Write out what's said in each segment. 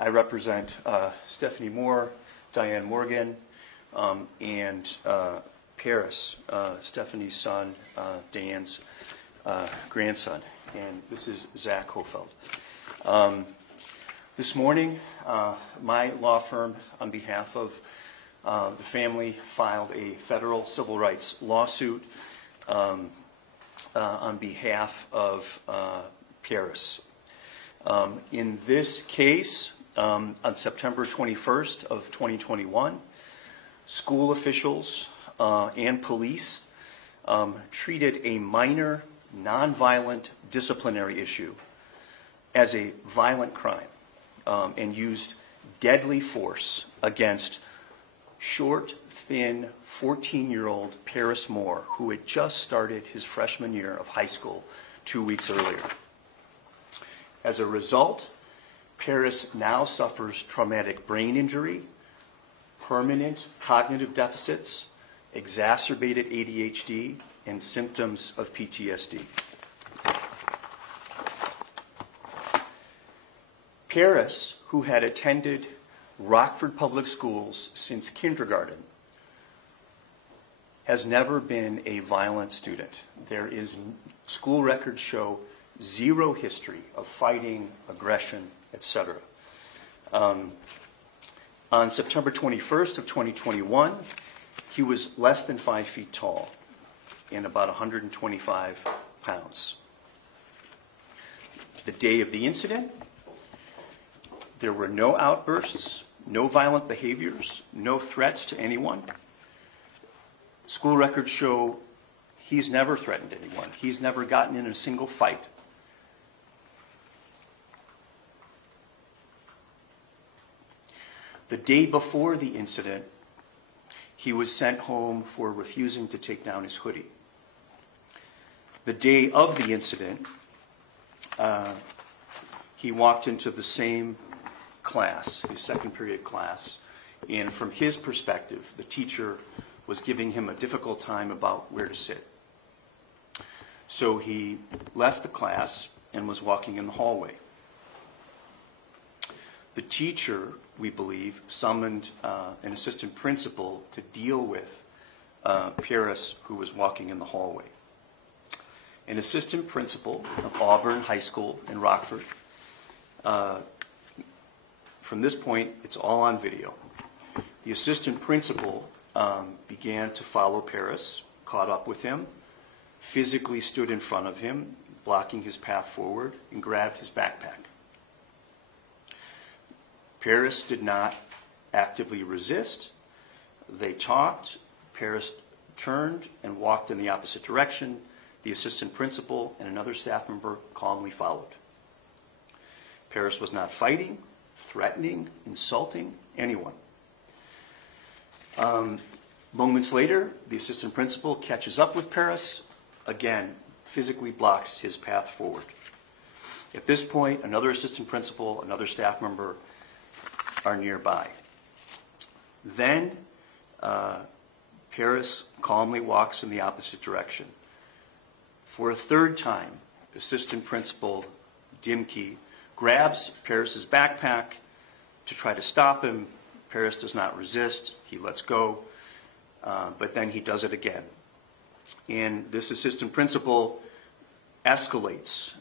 I represent Stephanie Moore, Diane Morgan, and Parris, Stephanie's son, Diane's grandson. And this is Zach Hofeld. This morning, my law firm, on behalf of the family, filed a federal civil rights lawsuit on behalf of Parris. In this case, on September 21st of 2021, school officials and police treated a minor, nonviolent disciplinary issue as a violent crime and used deadly force against short, thin, 14-year-old Parris Moore, who had just started his freshman year of high school 2 weeks earlier. As a result, Parris now suffers traumatic brain injury, permanent cognitive deficits, exacerbated ADHD, and symptoms of PTSD. Parris, who had attended Rockford Public Schools since kindergarten, has never been a violent student. School records show zero history of fighting, aggression, etc. On September 21st of 2021, he was less than 5 feet tall and about 125 pounds. The day of the incident, there were no outbursts, no violent behaviors, no threats to anyone. School records show he's never threatened anyone. He's never gotten in a single fight. The day before the incident, he was sent home for refusing to take down his hoodie. The day of the incident, he walked into the same class, his second period class, and from his perspective, the teacher was giving him a difficult time about where to sit. So he left the class and was walking in the hallway. The teacher, we believe, summoned an assistant principal to deal with Parris, who was walking in the hallway. An assistant principal of Auburn High School in Rockford. From this point, it's all on video. The assistant principal began to follow Parris, caught up with him, physically stood in front of him, blocking his path forward, and grabbed his backpack. Parris did not actively resist. They talked. Parris turned and walked in the opposite direction. The assistant principal and another staff member calmly followed. Parris was not fighting, threatening, insulting anyone. Moments later, the assistant principal catches up with Parris, again, physically blocks his path forward. At this point, another assistant principal, another staff member are nearby. Then, Parris calmly walks in the opposite direction. For a third time, assistant principal Dimke grabs Parris's backpack to try to stop him. Parris does not resist. He lets go, but then he does it again. And this assistant principal escalates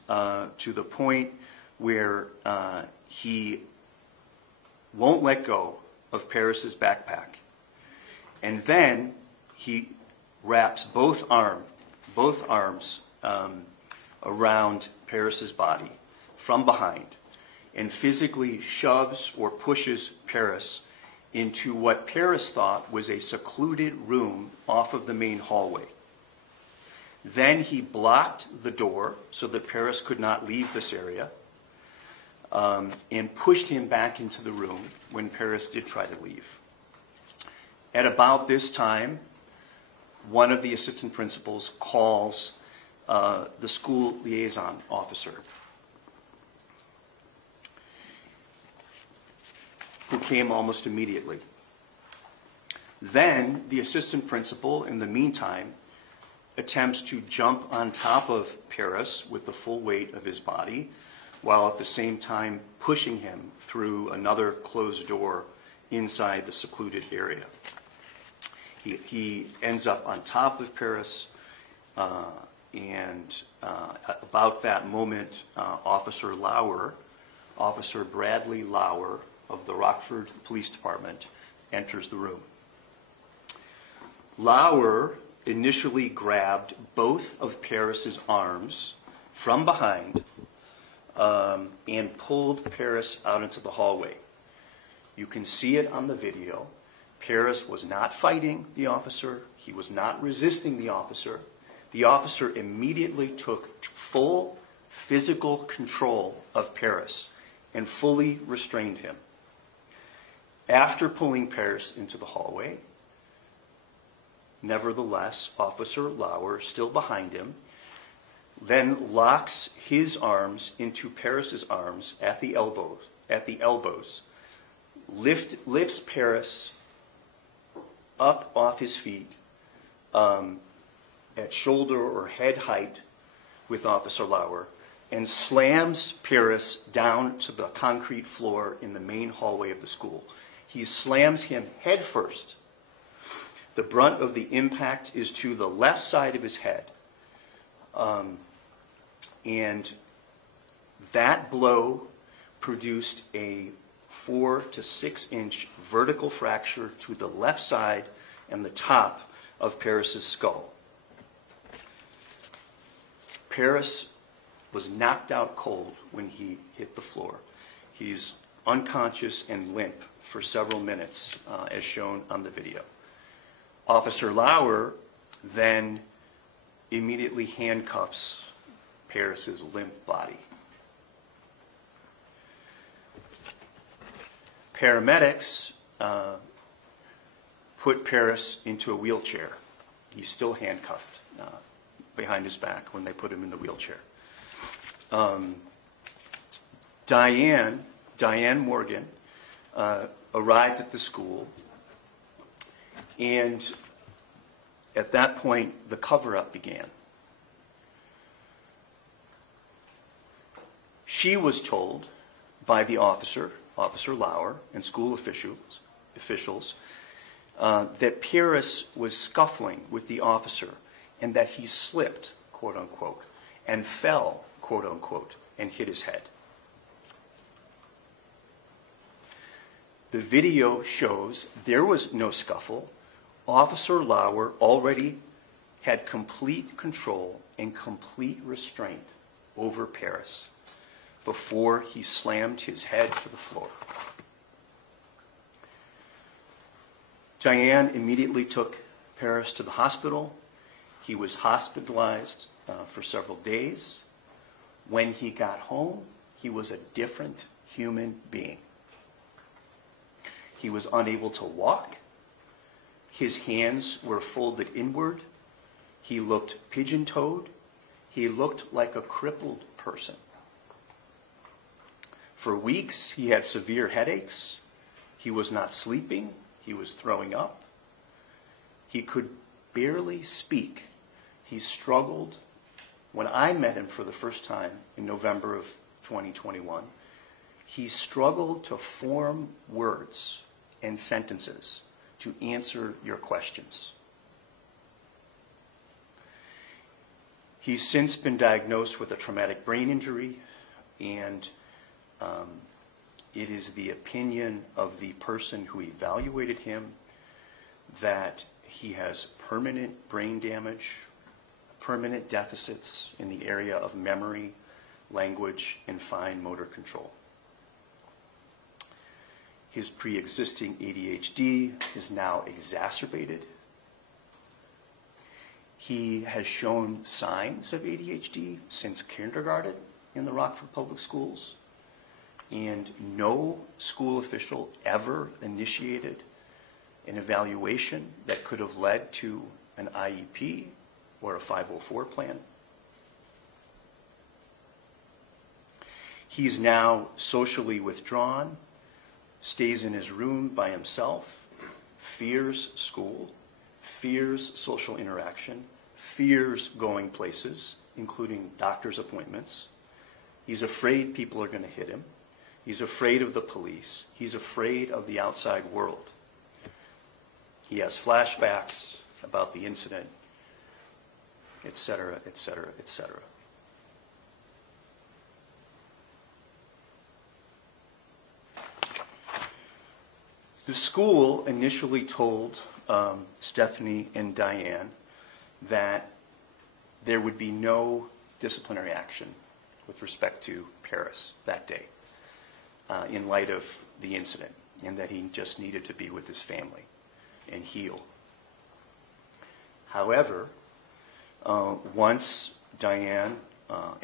to the point where he won't let go of Parris's backpack. And then he wraps both arms around Parris's body from behind and physically shoves or pushes Parris into what Parris thought was a secluded room off of the main hallway. Then he blocked the door so that Parris could not leave this area, and pushed him back into the room when Parris did try to leave. At about this time, one of the assistant principals calls the school liaison officer, who came almost immediately. Then the assistant principal, in the meantime, attempts to jump on top of Parris with the full weight of his body, while at the same time pushing him through another closed door inside the secluded area. He ends up on top of Parris, and about that moment, Officer Bradley Lauer of the Rockford Police Department enters the room. Lauer initially grabbed both of Parris's arms from behind and pulled Parris out into the hallway. You can see it on the video. Parris was not fighting the officer. He was not resisting the officer. The officer immediately took full physical control of Parris and fully restrained him. After pulling Parris into the hallway, nevertheless, Officer Lauer, still behind him, then locks his arms into Parris's arms at the elbows, lifts Parris up off his feet at shoulder or head height with Officer Lauer, and slams Parris down to the concrete floor in the main hallway of the school. He slams him head first. The brunt of the impact is to the left side of his head. And that blow produced a 4 to 6 inch vertical fracture to the left side and the top of Parris's skull. Parris was knocked out cold when he hit the floor. He's unconscious and limp for several minutes, as shown on the video. Officer Lauer then immediately handcuffs Parris's limp body. Paramedics put Parris into a wheelchair. He's still handcuffed behind his back when they put him in the wheelchair. Diane Morgan arrived at the school, and at that point, the cover-up began. She was told by the Officer Lauer, and school officials, that Parris was scuffling with the officer and that he slipped, quote unquote, and fell, quote unquote, and hit his head. The video shows there was no scuffle. Officer Lauer already had complete control and complete restraint over Parris before he slammed his head to the floor. Diane immediately took Parris to the hospital. He was hospitalized for several days. When he got home, he was a different human being. He was unable to walk. His hands were folded inward. He looked pigeon-toed. He looked like a crippled person. For weeks, he had severe headaches. He was not sleeping. He was throwing up. He could barely speak. He struggled. When I met him for the first time in November of 2021, he struggled to form words and sentences to answer your questions. He's since been diagnosed with a traumatic brain injury, and it is the opinion of the person who evaluated him that he has permanent brain damage, permanent deficits in the area of memory, language, and fine motor control. His pre-existing ADHD is now exacerbated. He has shown signs of ADHD since kindergarten in the Rockford Public Schools, and no school official ever initiated an evaluation that could have led to an IEP or a 504 plan. He's now socially withdrawn, stays in his room by himself, fears school, fears social interaction, fears going places, including doctor's appointments, He's afraid people are going to hit him. He's afraid of the police. He's afraid of the outside world. He has flashbacks about the incident, etc., etc., etc. The school initially told Stephanie and Diane that there would be no disciplinary action with respect to Parris that day in light of the incident, and that he just needed to be with his family and heal. However, once Diane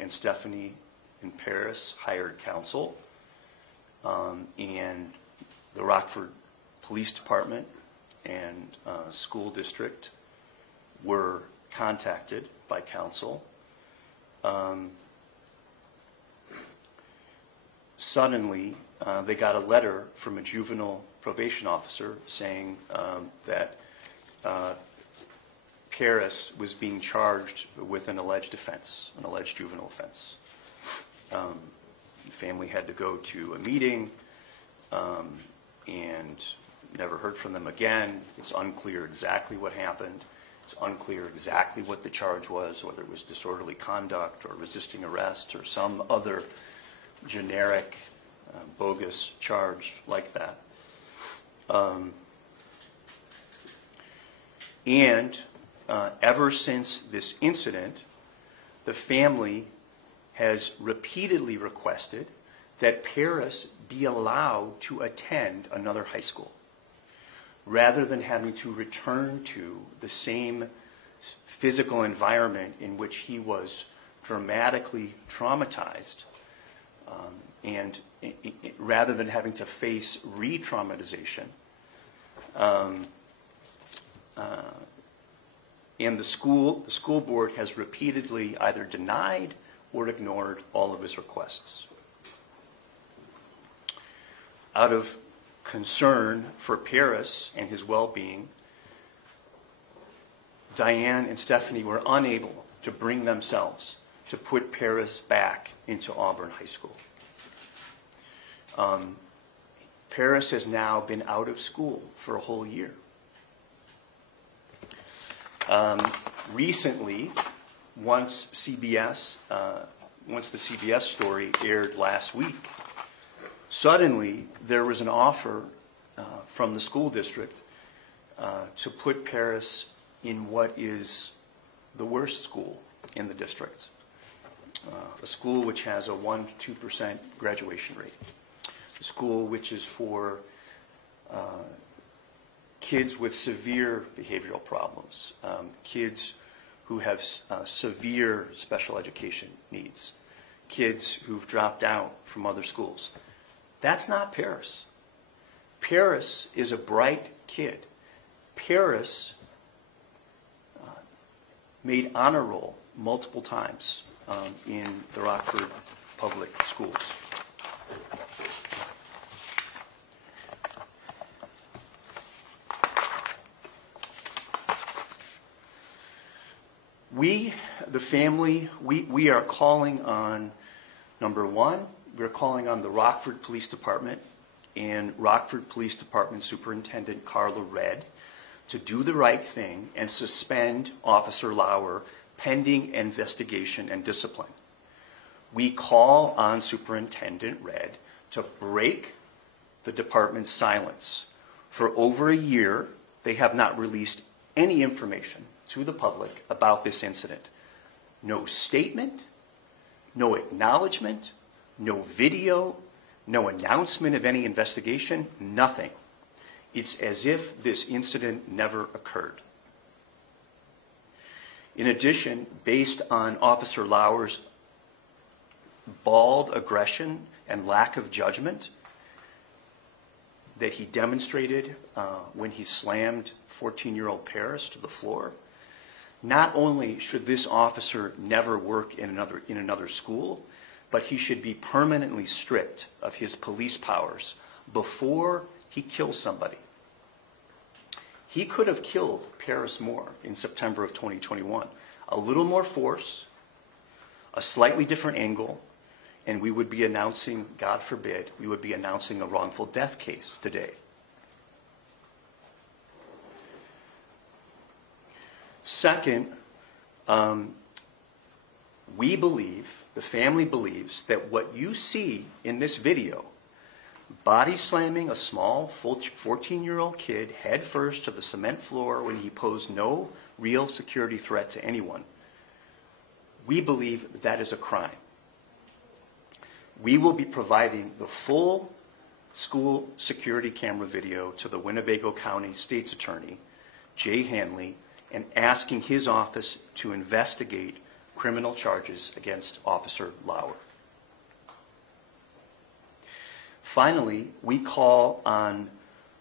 and Stephanie and Parris hired counsel, and the Rockford Police Department and school district were contacted by counsel, suddenly they got a letter from a juvenile probation officer saying that Parris was being charged with an alleged offense, an alleged juvenile offense. The family had to go to a meeting and never heard from them again. It's unclear exactly what happened. It's unclear exactly what the charge was, whether it was disorderly conduct or resisting arrest or some other generic bogus charge like that. And ever since this incident, the family has repeatedly requested that Parris be allowed to attend another high school, rather than having to return to the same physical environment in which he was dramatically traumatized, and rather than having to face re-traumatization. And the school board has repeatedly either denied or ignored all of his requests. Out of concern for Parris and his well-being, Diane and Stephanie were unable to bring themselves to put Parris back into Auburn High School. Parris has now been out of school for a whole year. Recently, once the CBS story aired last week, suddenly there was an offer from the school district to put Parris in what is the worst school in the district, a school which has a 1% to 2% graduation rate, a school which is for kids with severe behavioral problems, kids who have severe special education needs, kids who've dropped out from other schools. That's not Parris. Parris is a bright kid. Parris made honor roll multiple times in the Rockford public schools. We, the family, we are calling on, number one, we're calling on the Rockford Police Department and Rockford Police Department Superintendent Carla Redd to do the right thing and suspend Officer Lauer pending investigation and discipline. We call on Superintendent Redd to break the department's silence. For over a year, they have not released any information to the public about this incident. No statement, no acknowledgement, no video, no announcement of any investigation, nothing. It's as if this incident never occurred. In addition, based on Officer Lauer's bald aggression and lack of judgment that he demonstrated when he slammed 14-year-old Parris to the floor, not only should this officer never work in another school, but he should be permanently stripped of his police powers before he kills somebody. He could have killed Parris Moorse in September of 2021. A little more force, a slightly different angle, and we would be announcing, God forbid, we would be announcing a wrongful death case today. Second, we believe, the family believes, that what you see in this video, body slamming a small 14-year-old kid head first to the cement floor when he posed no real security threat to anyone, we believe that is a crime. We will be providing the full school security camera video to the Winnebago County State's Attorney, Jay Hanley, and asking his office to investigate criminal charges against Officer Lauer. Finally, we call on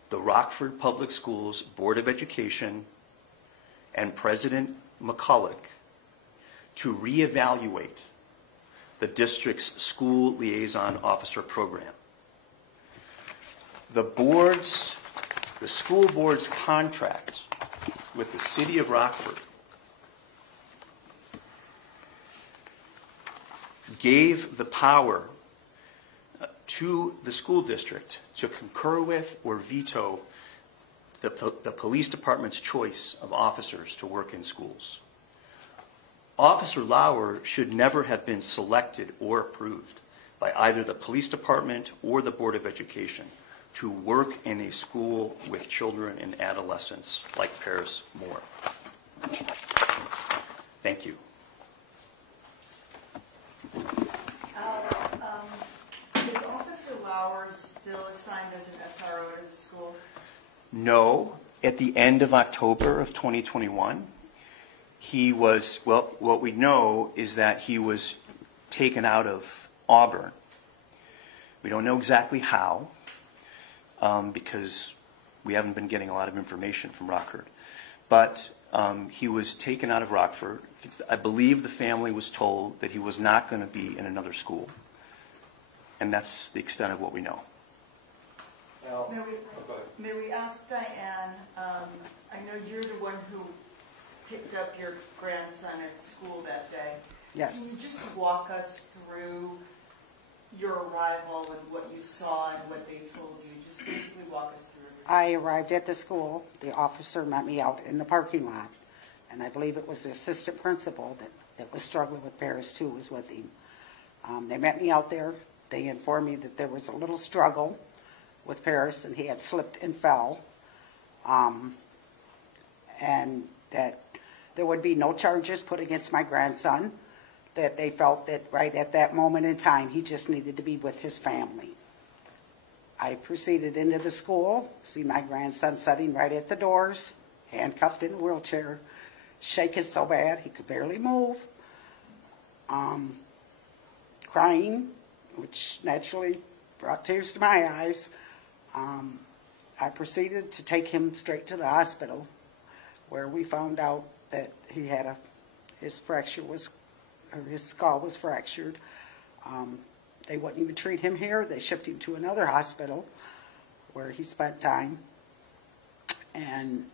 the Rockford Public Schools Board of Education and President McCulloch to reevaluate the district's school liaison officer program. The school board's contract with the city of Rockford gave the power to the school district to concur with or veto the police department's choice of officers to work in schools. Officer Lauer should never have been selected or approved by either the police department or the Board of Education to work in a school with children and adolescents like Parris Moorse. Thank you. Is Officer Lauer still assigned as an SRO to the school? No. At the end of October of 2021, he was, well, what we know is that he was taken out of Auburn. We don't know exactly how, because we haven't been getting a lot of information from Rockford. But he was taken out of Rockford. I believe the family was told that he was not going to be in another school. And that's the extent of what we know. May we ask Diane, I know you're the one who picked up your grandson at school that day. Yes. Can you just walk us through your arrival and what you saw and what they told you? Just basically walk us through it. I arrived at the school. The officer met me out in the parking lot, and I believe it was the assistant principal that was struggling with Parris too, was with him. They met me out there. They informed me that there was a little struggle with Parris, and he had slipped and fell, and that there would be no charges put against my grandson, that they felt that right at that moment in time, he just needed to be with his family. I proceeded into the school, see my grandson sitting right at the doors, handcuffed in a wheelchair, shaking so bad he could barely move, crying, which naturally brought tears to my eyes. I proceeded to take him straight to the hospital, where we found out that he had his skull was fractured. They wouldn't even treat him here. They shipped him to another hospital where he spent time, and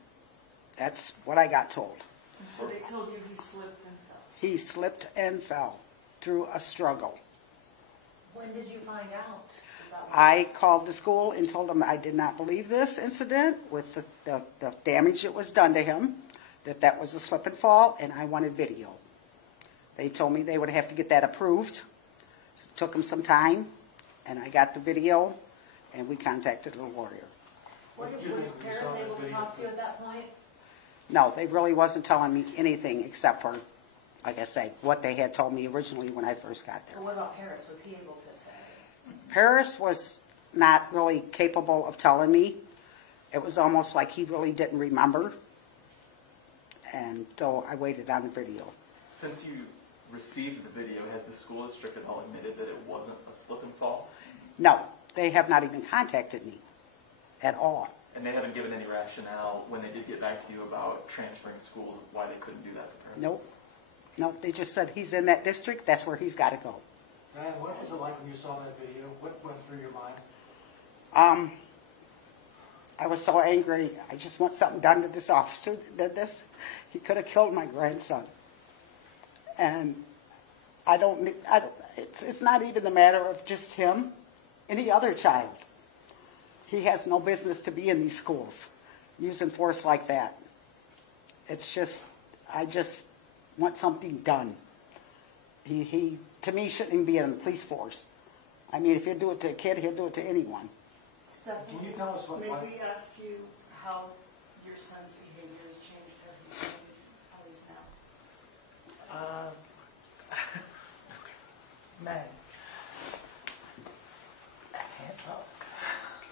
that's what I got told. So they told you he slipped and fell? He slipped and fell through a struggle. When did you find out? I called the school and told them I did not believe this incident with the damage that was done to him, that was a slip and fall, and I wanted video. They told me they would have to get that approved. It took them some time, and I got the video, and we contacted a lawyer. Was Parris able to talk to you at that point? No, they really wasn't telling me anything except for, like I say, what they had told me originally when I first got there. Well, what about Parris? Was he able to say? Parris was not really capable of telling me. It was almost like he really didn't remember. And so I waited on the video. Since you received the video, has the school district at all admitted that it wasn't a slip and fall? No, they have not even contacted me at all. And they haven't given any rationale when they did get back to you about transferring schools, why they couldn't do that to Parris? Nope. Nope, they just said he's in that district, that's where he's got to go. Diane, what was it like when you saw that video? What went through your mind? I was so angry. I just want something done to this officer that did this. He could have killed my grandson. And it's not even the matter of just him, any other child. He has no business to be in these schools using force like that. It's just, I just want something done. He to me, shouldn't even be in the police force. I mean, if he'll do it to a kid, he'll do it to anyone. Stephanie, Can you tell us may we ask you how your son's behavior has changed, how he's now? Man. I can't talk.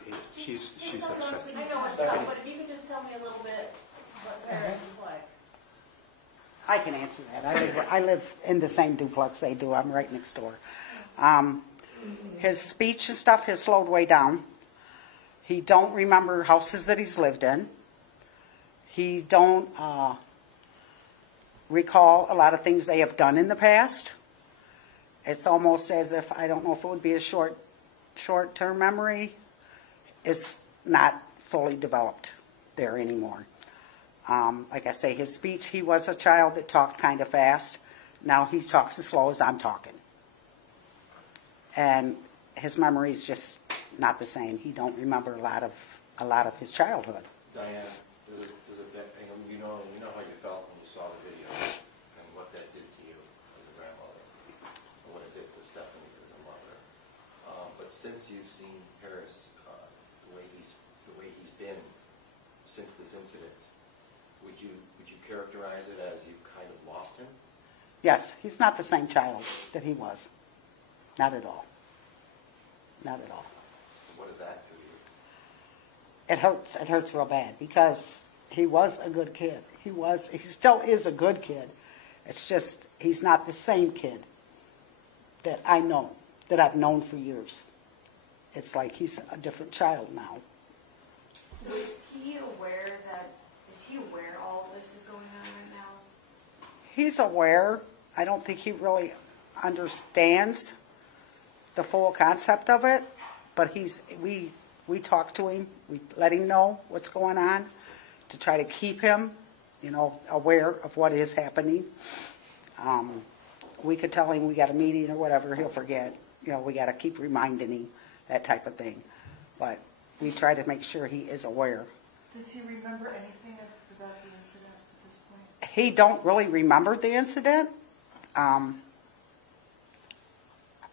Okay, she's Just tell us- upset. I know what's up, but if you could just tell me a little bit what Parris is like. I can answer that. I live in the same duplex they do. I'm right next door. His speech and stuff has slowed way down. He don't remember houses that he's lived in. He don't recall a lot of things they have done in the past. It's almost as if, I don't know if it would be a short-term memory. It's not fully developed there anymore. Like I say, his speech, he was a child that talked kind of fast. Now he talks as slow as I'm talking. And his memory is just not the same. He don't remember a lot of his childhood. Diane, there's a thing, you know how you felt when you saw the video and what that did to you as a grandmother, and what it did to Stephanie as a mother. But since you've seen Parris, the way he's been since this incident, would you characterize it as you've kind of lost him? Yes, he's not the same child that he was. Not at all. Not at all. What does that do to you? It hurts. It hurts real bad because he was a good kid. He still is a good kid. It's just he's not the same kid that I know, that I've known for years. It's like he's a different child now. So is he aware all this is going on right now? He's aware. I don't think he really understands the full concept of it, but we talk to him, we let him know what's going on to try to keep him, aware of what is happening. We could tell him we got a meeting or whatever, he'll forget. We got to keep reminding him, that type of thing. But we try to make sure he is aware. Does he remember anything about the incident at this point? He don't really remember the incident.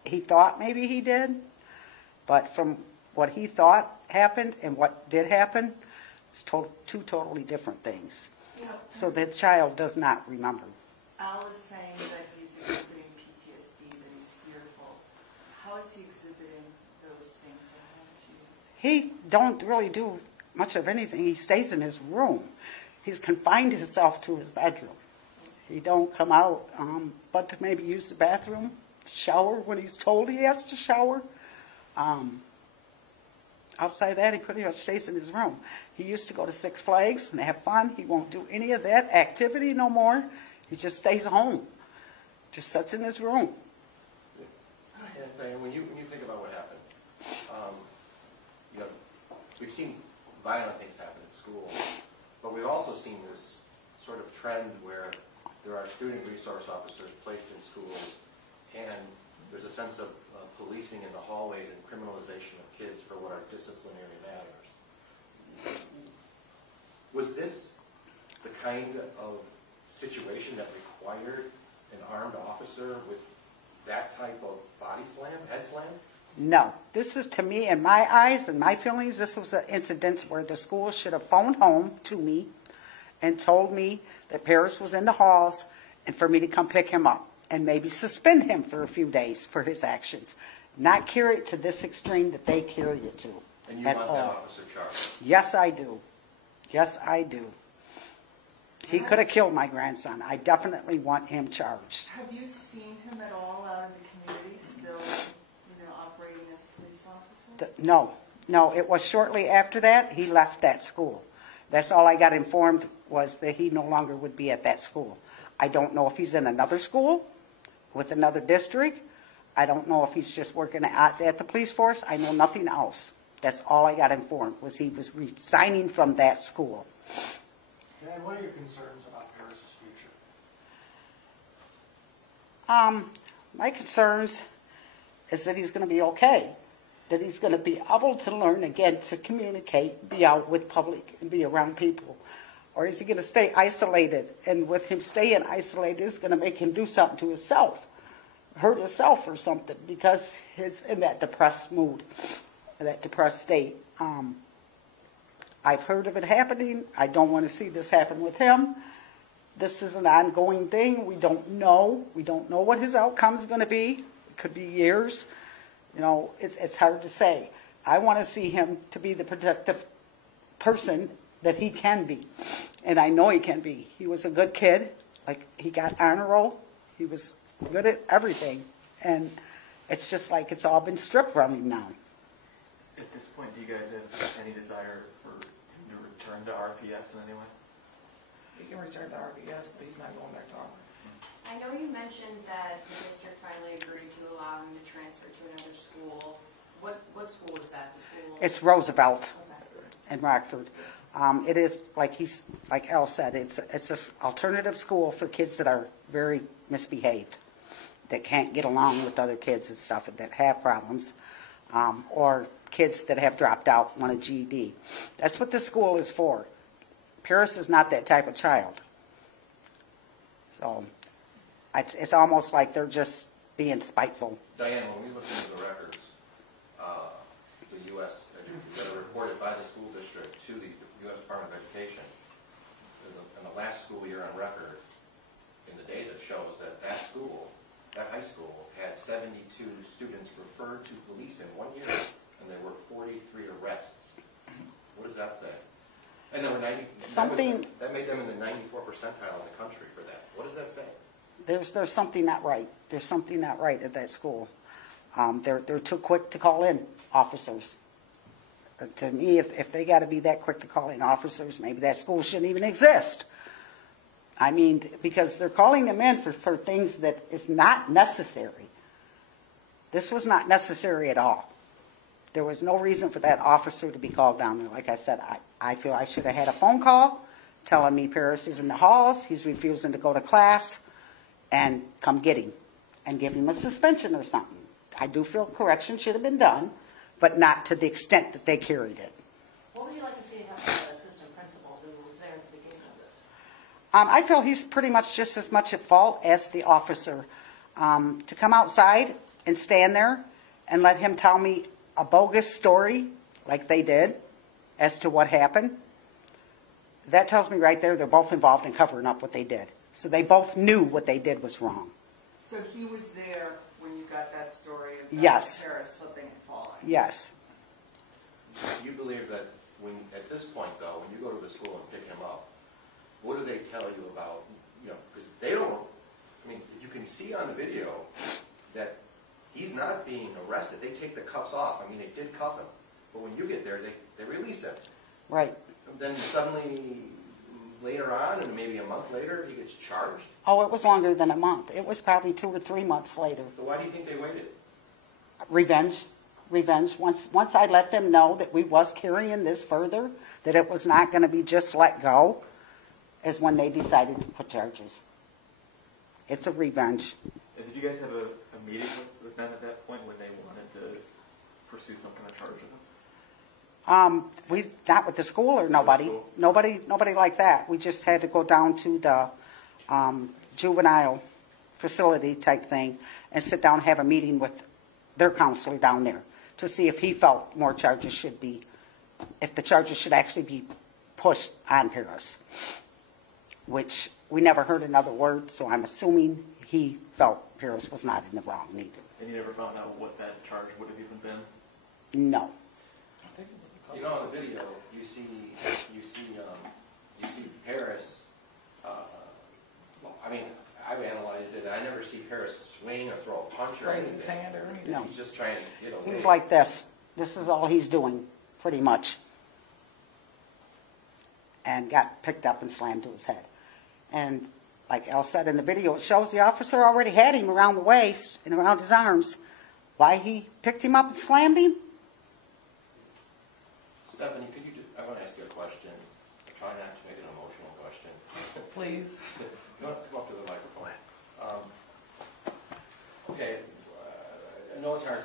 He thought maybe he did, but from what he thought happened and what did happen, it's two totally different things. So the child does not remember. Al is saying that he's exhibiting PTSD, that he's fearful. How is he exhibiting those things at home to you? He don't really do much of anything. He stays in his room. He's confined himself to his bedroom. He don't come out, but to maybe use the bathroom, shower when he's told he has to shower. Outside that, he pretty much stays in his room. He used to go to Six Flags and have fun. He won't do any of that activity no more. He just stays home, just sits in his room. And when you think about what happened, we've seen violent things happen at school, but we've also seen this sort of trend where there are student resource officers placed in schools, and there's a sense of policing in the hallways and criminalization of kids for what are disciplinary matters. Was this the kind of situation that required an armed officer with that type of body slam, head slam? No, this is, to me, in my eyes and my feelings, this was an incident where the school should have phoned home to me and told me that Parris was in the halls and for me to come pick him up and maybe suspend him for a few days for his actions. Not carry it to this extreme that they carry it to. And you want that officer charged? Yes, I do. Yes, I do. He could have killed my grandson. I definitely want him charged. Have you seen him at all out in the community still, operating as a police officer? No, it was shortly after that he left that school. That's all I got informed, was that he no longer would be at that school. I don't know if he's in another school with another district. I don't know if he's just working at the police force. I know nothing else. That's all I got informed, was he was resigning from that school. Dan, what are your concerns about Parris' future? My concerns is that he's going to be okay, that he's going to be able to learn again to communicate, be out with public, and be around people. Or is he going to stay isolated? And with him staying isolated, it's going to make him do something to himself, hurt himself or something, because he's in that depressed mood, that depressed state. I've heard of it happening. I don't want to see this happen with him. This is an ongoing thing. We don't know. We don't know what his outcome is going to be. It could be years. You know, it's hard to say. I want to see him to be the protective person that he can be. And I know he can be. He was a good kid. Like, he got honor roll. He was good at everything. And it's just like it's all been stripped from him now. At this point, do you guys have any desire for him to return to RPS in any way? He can return to RPS, but he's not going back to Auburn. I know you mentioned that the district finally agreed to allow him to transfer to another school. What school is that? The school? It's Roosevelt Okay. in Rockford. It is, like Al said, it's an alternative school for kids that are very misbehaved, that can't get along with other kids and stuff, that have problems, or kids that have dropped out, want a GED. That's what this school is for. Parris is not that type of child. So it's almost like they're just being spiteful. Diane, when we look into the records, the U.S. that are reported by the school district to the U.S. Department of Education, in the last school year on record, in the data shows that that school, that high school, had 72 students referred to police in 1 year, and there were 43 arrests. What does that say? And there were 90. That made them in the 94th percentile in the country for that. What does that say? There's something not right. There's something not right at that school. They're too quick to call in officers. To me, if they got to be that quick to call in officers, maybe that school shouldn't even exist. I mean, because they're calling them in for things that is not necessary. This was not necessary at all. There was no reason for that officer to be called down there. Like I said, I feel I should have had a phone call telling me Parris is in the halls, he's refusing to go to class, and come get him and give him a suspension or something. I do feel correction should have been done, but not to the extent that they carried it. What would you like to see happen to the assistant principal who was there at the beginning of this? I feel he's pretty much just as much at fault as the officer. To come outside and stand there and let him tell me a bogus story like they did as to what happened, that tells me right there they're both involved in covering up what they did. So they both knew what they did was wrong. So he was there when you got that story of Yes. Parris slipping and falling? Yes. You believe that at this point, though, when you go to the school and pick him up, what do they tell you about, because they don't, you can see on the video that he's not being arrested. They take the cuffs off. They did cuff him. But when you get there, they release him. Right. And then suddenly, later on, and maybe a month later, he gets charged. Oh, it was longer than a month. It was probably 2 or 3 months later. So why do you think they waited? Revenge. Once I let them know that we was carrying this further, that it was not going to be just let go, is when they decided to put charges. It's a revenge. And did you guys have a meeting with them at that point when they wanted to pursue some kind of charge with them? We not with the school or nobody. School. Nobody like that. We just had to go down to the juvenile facility type thing and sit down and have a meeting with their counselor down there to see if he felt more charges should be, if the charges should actually be pushed on Parris, which we never heard another word, so I'm assuming he felt Parris was not in the wrong neither. And you never found out what that charge would have even been? No. In the video, you see Parris. I've analyzed it. I never see Parris swing or throw a punch or Raise anything. his hand or anything? No. He's just trying to get away. He's like this. This is all he's doing, pretty much. And got picked up and slammed to his head. And like Al said in the video, it shows the officer already had him around the waist and around his arms. Why he picked him up and slammed him? Stephanie, I want to ask you a question. Try not to make it an emotional question. Please. You want to come up to the microphone? Okay, I know it's hard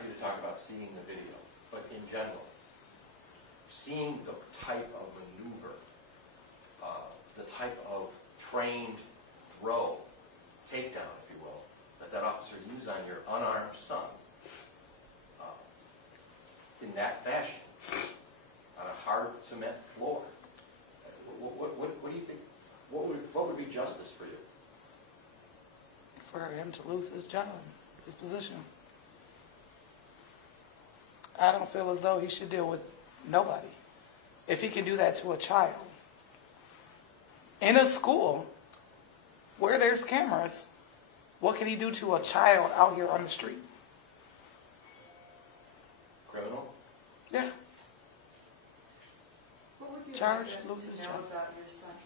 the type of maneuver, the type of trained throw, takedown, if you will, that officer used on your unarmed son in that fashion on a hard cement floor. What do you think? What would be justice for you? For him to lose his job, his position. I don't feel as though he should deal with nobody. If he can do that to a child in a school where there's cameras, what can he do to a child out here on the street? Criminal? Yeah. What would you Charge, like us lose his to know job. about your son?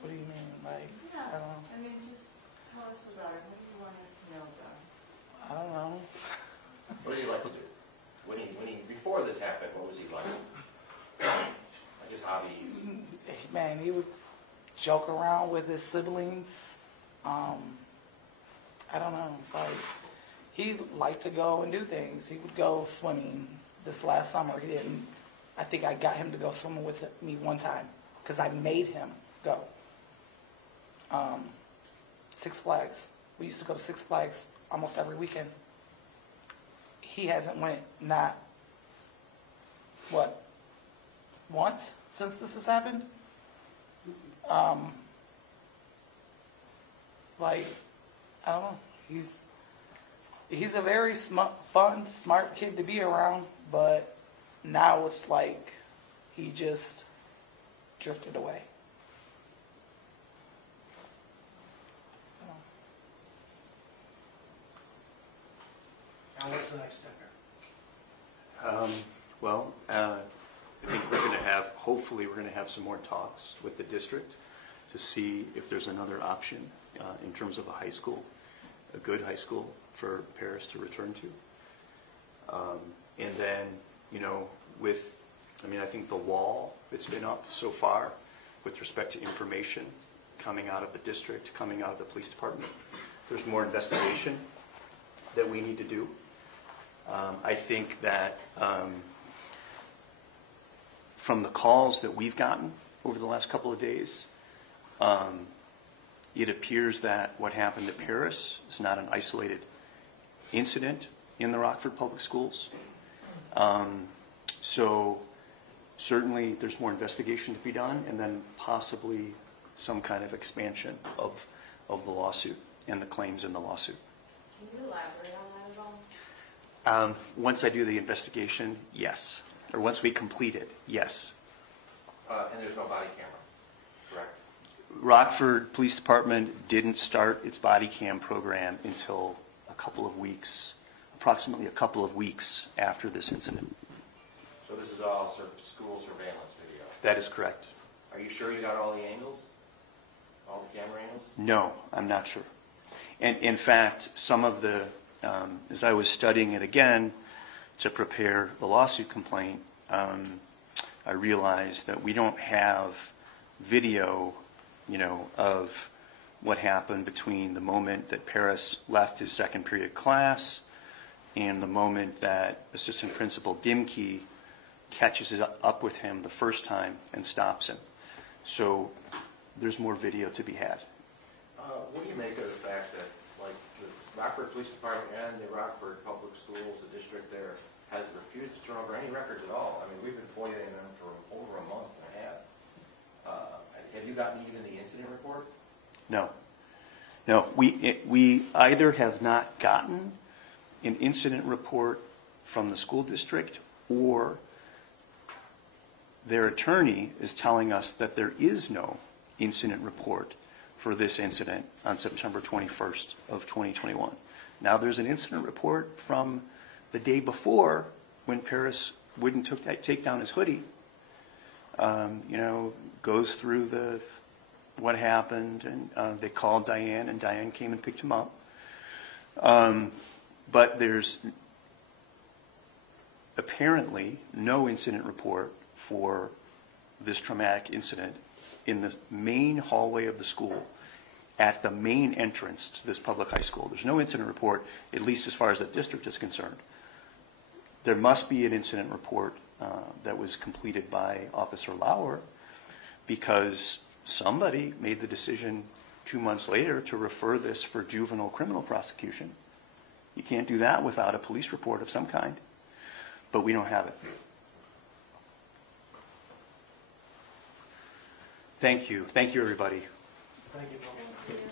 What do you mean? Like, Yeah, I don't know. I mean, just tell us about him. What do you want us to know about him? I don't know. What do you like to do? Before this happened, what was he like? Like his hobbies? Man, he would joke around with his siblings. I don't know. Like, he liked to go and do things. He would go swimming. This last summer, he didn't. I think I got him to go swimming with me one time because I made him go. Six Flags. We used to go to Six Flags almost every weekend. He hasn't went once since this has happened. Like, I don't know. He's a very fun, smart kid to be around, but now it's like he just drifted away. Now, what's the next step here? I think hopefully we're going to have some more talks with the district to see if there's another option in terms of a high school, a good high school for Parris to return to. And then, I think the wall that's been up so far with respect to information coming out of the district, coming out of the police department, there's more investigation that we need to do. I think that from the calls that we've gotten over the last couple of days, it appears that what happened to Parris is not an isolated incident in the Rockford Public Schools. So certainly there's more investigation to be done, and then possibly some kind of expansion of the lawsuit and the claims in the lawsuit. Can you elaborate on that at all? Once I do the investigation, yes. Or once we complete it, yes. And there's no body camera, correct? Rockford Police Department didn't start its body cam program until approximately a couple of weeks after this incident. So this is all sort of school surveillance video? That is correct. Are you sure you got all the angles? All the camera angles? No, I'm not sure. And in fact, some of the, as I was studying it again to prepare the lawsuit complaint, I realized that we don't have video, of what happened between the moment that Parris left his second period class and the moment that Assistant Principal Dimke catches up with him the first time and stops him. So there's more video to be had. What do you make of the fact that, like, the Rockford Police Department and the Rockford Public Schools, the district there, has refused to turn over any records at all? I mean, we've been FOIAing them for over a month and a half. Have you gotten even the incident report? No. We either have not gotten an incident report from the school district, or their attorney is telling us that there is no incident report for this incident on September 21st of 2021. Now there's an incident report from the day before when Parris wouldn't take down his hoodie. Goes through what happened, and they called Diane, and Diane came and picked him up. But there's apparently no incident report for this traumatic incident in the main hallway of the school at the main entrance to this public high school. There's no incident report, at least as far as the district is concerned. There must be an incident report that was completed by Officer Lauer, because somebody made the decision 2 months later to refer this for juvenile criminal prosecution. You can't do that without a police report of some kind, but we don't have it. Thank you. Thank you, everybody. Thank you, Paul. Thank you.